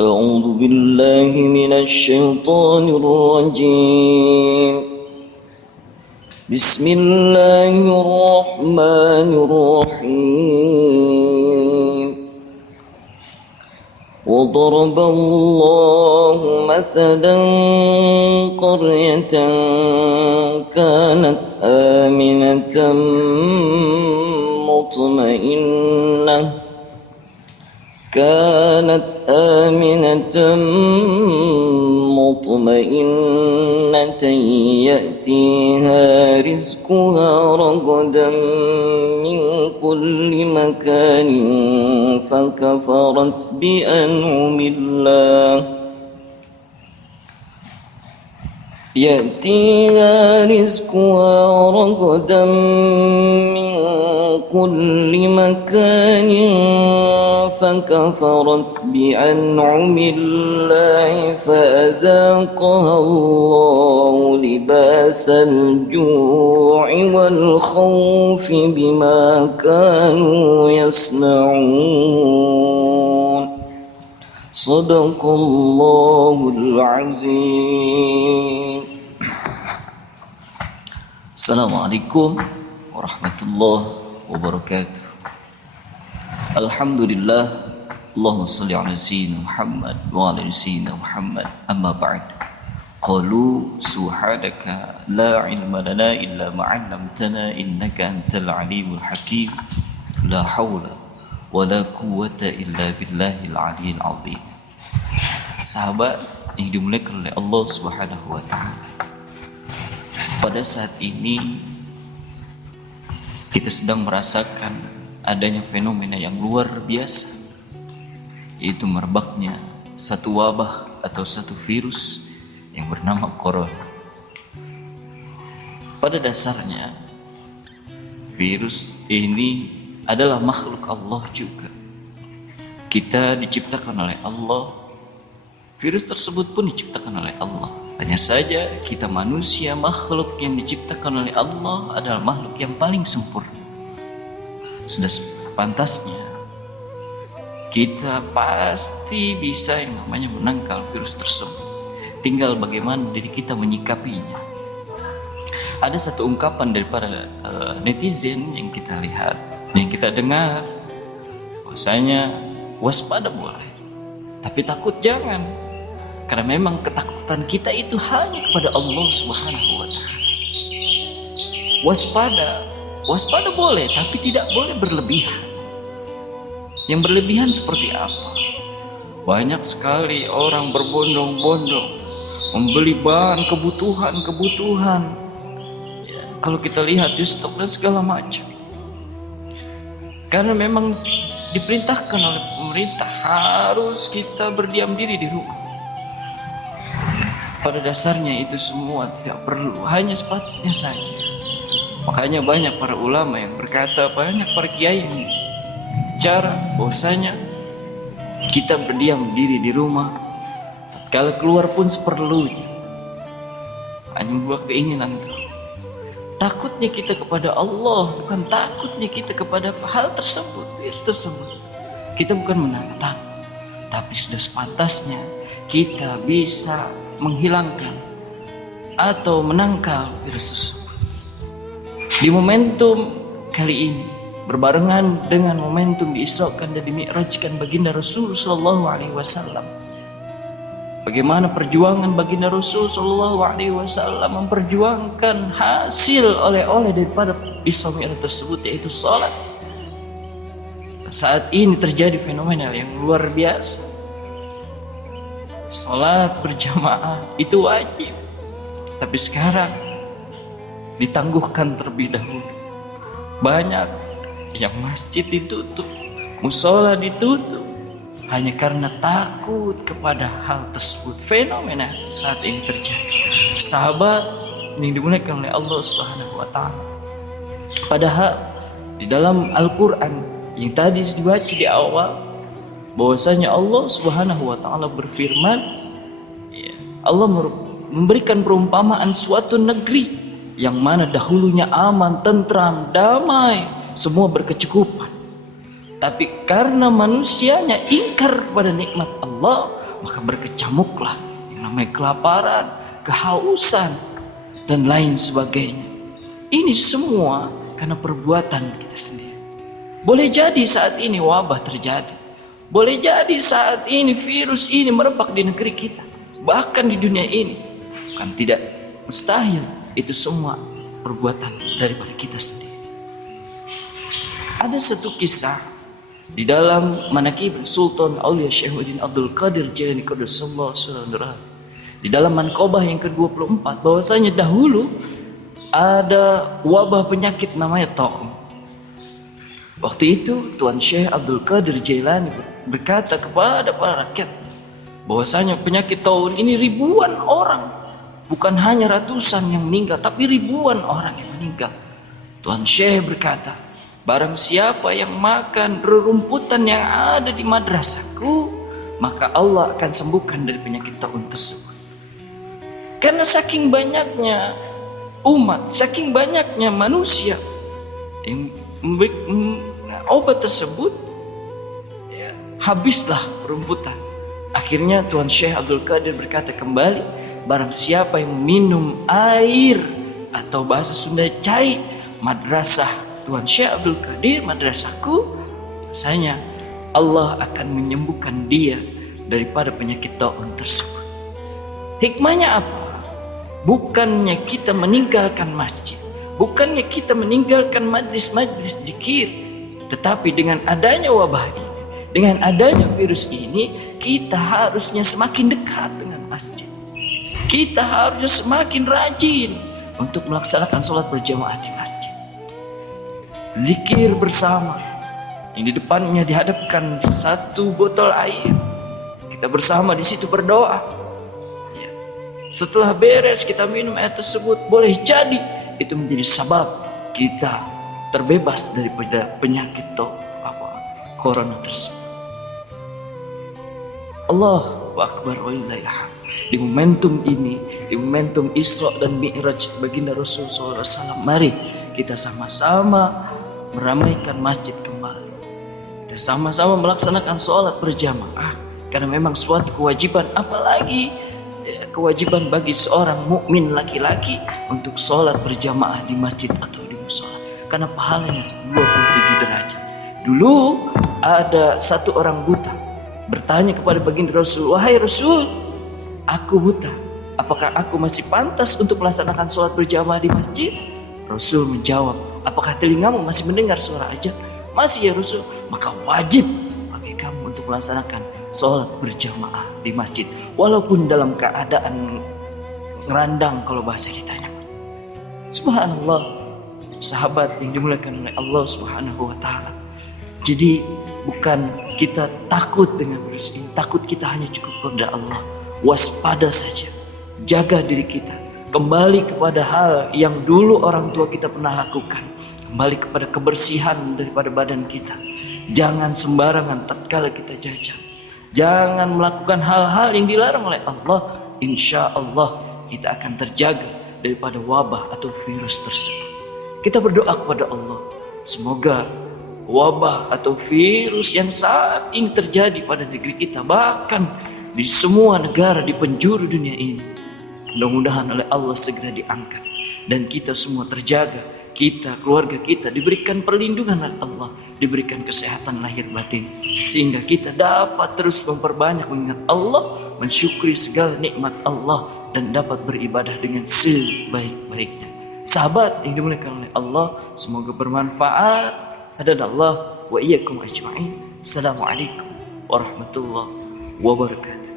أعوذ بالله من الشيطان الرجيم. بسم الله الرحمن الرحيم. وضرب الله مثلا قرية كانت آمنة مطمئنة يأتيها رزقها رغدا من كل مكان فكفرت بأنعم الله فأذاقها الله لباس الجوع والخوف بما كانوا يصنعون. صدق الله العظيم. Assalamualaikum warahmatullahi wabarakatuh. Alhamdulillah, Allahumma salli ala sayyidina Muhammad wa ala sayyidina Muhammad. Amma ba'd. Qalu subhanaka la ilma lana illa ma 'allamtana innaka antal alimul hakim. La haula wa la quwwata illa billahil aliyyil azim. Sahabat yang dimuliakan oleh Allah Subhanahu wa taala. Pada saat ini kita sedang merasakan adanya fenomena yang luar biasa, yaitu merebaknya satu wabah atau satu virus yang bernama corona. Pada dasarnya virus ini adalah makhluk Allah juga. Kita diciptakan oleh Allah, virus tersebut pun diciptakan oleh Allah. Hanya saja kita manusia, makhluk yang diciptakan oleh Allah, adalah makhluk yang paling sempurna. Sudah pantasnya kita pasti bisa yang namanya menangkal virus tersebut. Tinggal bagaimana diri kita menyikapinya. Ada satu ungkapan daripada netizen yang kita lihat, yang kita dengar, bahwasanya waspada boleh, tapi takut jangan. Karena memang ketakutan kita itu hanya kepada Allah Subhanahu wa taala. Waspada boleh, tapi tidak boleh berlebihan. Yang berlebihan seperti apa? Banyak sekali orang berbondong-bondong membeli bahan kebutuhan. Ya, kalau kita lihat di stok dan segala macam. Karena memang diperintahkan oleh pemerintah harus kita berdiam diri di rumah. Pada dasarnya itu semua tidak perlu, hanya sepatutnya saja. Makanya banyak para ulama yang berkata, banyak para kiai yang bicara bahwasanya kita berdiam diri di rumah, tatkala keluar pun seperlunya, hanya membuat keinginan. Takutnya kita kepada Allah, bukan takutnya kita kepada hal tersebut, virus tersebut. Kita bukan menantang, tapi sudah sepantasnya kita bisa menghilangkan atau menangkal virus tersebut. Di momentum kali ini berbarengan dengan momentum diisrakan dan dimi'rajkan baginda Rasul sallallahu alaihi wasallam. Bagaimana perjuangan baginda Rasul sallallahu alaihi wasallam memperjuangkan hasil oleh-oleh daripada Isra Mi'raj tersebut, yaitu salat. Saat ini terjadi fenomena yang luar biasa. Salat berjamaah itu wajib, tapi sekarang ditangguhkan terlebih dahulu. Banyak yang masjid ditutup, musola ditutup, hanya karena takut kepada hal tersebut. Fenomena saat ini terjadi. Sahabat yang dimuliakan oleh Allah Subhanahu wa taala. Padahal di dalam Al-Qur'an yang tadi dibaca di awal, bahwasanya Allah Subhanahu wa taala berfirman, ya, Allah memberikan perumpamaan suatu negeri yang mana dahulunya aman, tentram, damai, semua berkecukupan. Tapi karena manusianya ingkar pada nikmat Allah, maka berkecamuklah yang namanya kelaparan, kehausan, dan lain sebagainya. Ini semua karena perbuatan kita sendiri. Boleh jadi saat ini wabah terjadi, boleh jadi saat ini virus ini merebak di negeri kita, bahkan di dunia ini. Kan tidak mustahil, itu semua perbuatan daripada kita sendiri. Ada satu kisah di dalam Manaqib Sultan Aulia Syaikhudin Abdul Qadir Jailani Quddusallahu Sirruhu, di dalam Manqobah yang ke-24, bahwasanya dahulu ada wabah penyakit namanya taun. Waktu itu Tuan Syekh Abdul Qadir Jailani berkata kepada para rakyat bahwasanya penyakit taun ini ribuan orang, bukan hanya ratusan yang meninggal, tapi ribuan orang yang meninggal. Tuan Syekh berkata, barang siapa yang makan rerumputan yang ada di madrasahku, maka Allah akan sembuhkan dari penyakit taun tersebut. Karena saking banyaknya umat, saking banyaknya manusia yang obat tersebut, ya, habislah rumputan. Akhirnya Tuan Syekh Abdul Qadir berkata kembali, barang siapa yang minum air atau bahasa Sunda cai madrasah Tuan Syekh Abdul Qadir, madrasahku, rasanya Allah akan menyembuhkan dia daripada penyakit taun tersebut. Hikmahnya apa? Bukannya kita meninggalkan masjid, bukannya kita meninggalkan majlis-majlis zikir, tetapi dengan adanya wabah ini, dengan adanya virus ini, kita harusnya semakin dekat dengan masjid. Kita harusnya semakin rajin untuk melaksanakan sholat berjamaah di masjid. Zikir bersama, yang di depannya dihadapkan satu botol air. Kita bersama di situ berdoa. Setelah beres kita minum air tersebut, boleh jadi itu menjadi sebab kita terbebas daripada penyakit corona tersebut. Allahu Akbar walillahil hamd. Di momentum ini, di momentum Isra dan Mi'raj baginda Rasulullah SAW, mari kita sama-sama meramaikan masjid kembali. Kita sama-sama melaksanakan sholat berjamaah, karena memang suatu kewajiban, apalagi kewajiban bagi seorang mukmin laki-laki untuk sholat berjamaah di masjid atau di musola, karena pahalanya 27 derajat. Dulu ada satu orang buta bertanya kepada baginda Rasul, wahai Rasul, aku buta, apakah aku masih pantas untuk melaksanakan sholat berjamaah di masjid? Rasul menjawab, apakah telingamu masih mendengar suara azan? Masih ya Rasul, maka wajib bagi kamu untuk melaksanakan sholat berjamaah di masjid, walaupun dalam keadaan ngerandang kalau bahasa kitanya. Subhanallah, sahabat yang dimuliakan oleh Allah Subhanahu wa ta'ala. Jadi bukan kita takut dengan virus ini, takut kita hanya cukup kepada Allah. Waspada saja, jaga diri kita, kembali kepada hal yang dulu orang tua kita pernah lakukan, kembali kepada kebersihan daripada badan kita. Jangan sembarangan tatkala kita jajan, jangan melakukan hal-hal yang dilarang oleh Allah. Insya Allah kita akan terjaga daripada wabah atau virus tersebut. Kita berdoa kepada Allah, semoga wabah atau virus yang saat ini terjadi pada negeri kita, bahkan di semua negara di penjuru dunia ini, mudah-mudahan oleh Allah segera diangkat dan kita semua terjaga, kita, keluarga kita diberikan perlindungan oleh Allah, diberikan kesehatan lahir batin, sehingga kita dapat terus memperbanyak mengingat Allah, mensyukuri segala nikmat Allah, dan dapat beribadah dengan sebaik-baiknya. Sahabat yang dimuliakan oleh Allah, semoga bermanfaat. Hadanallah wa iyyakum ajma'in. Assalamualaikum warahmatullahi wabarakatuh.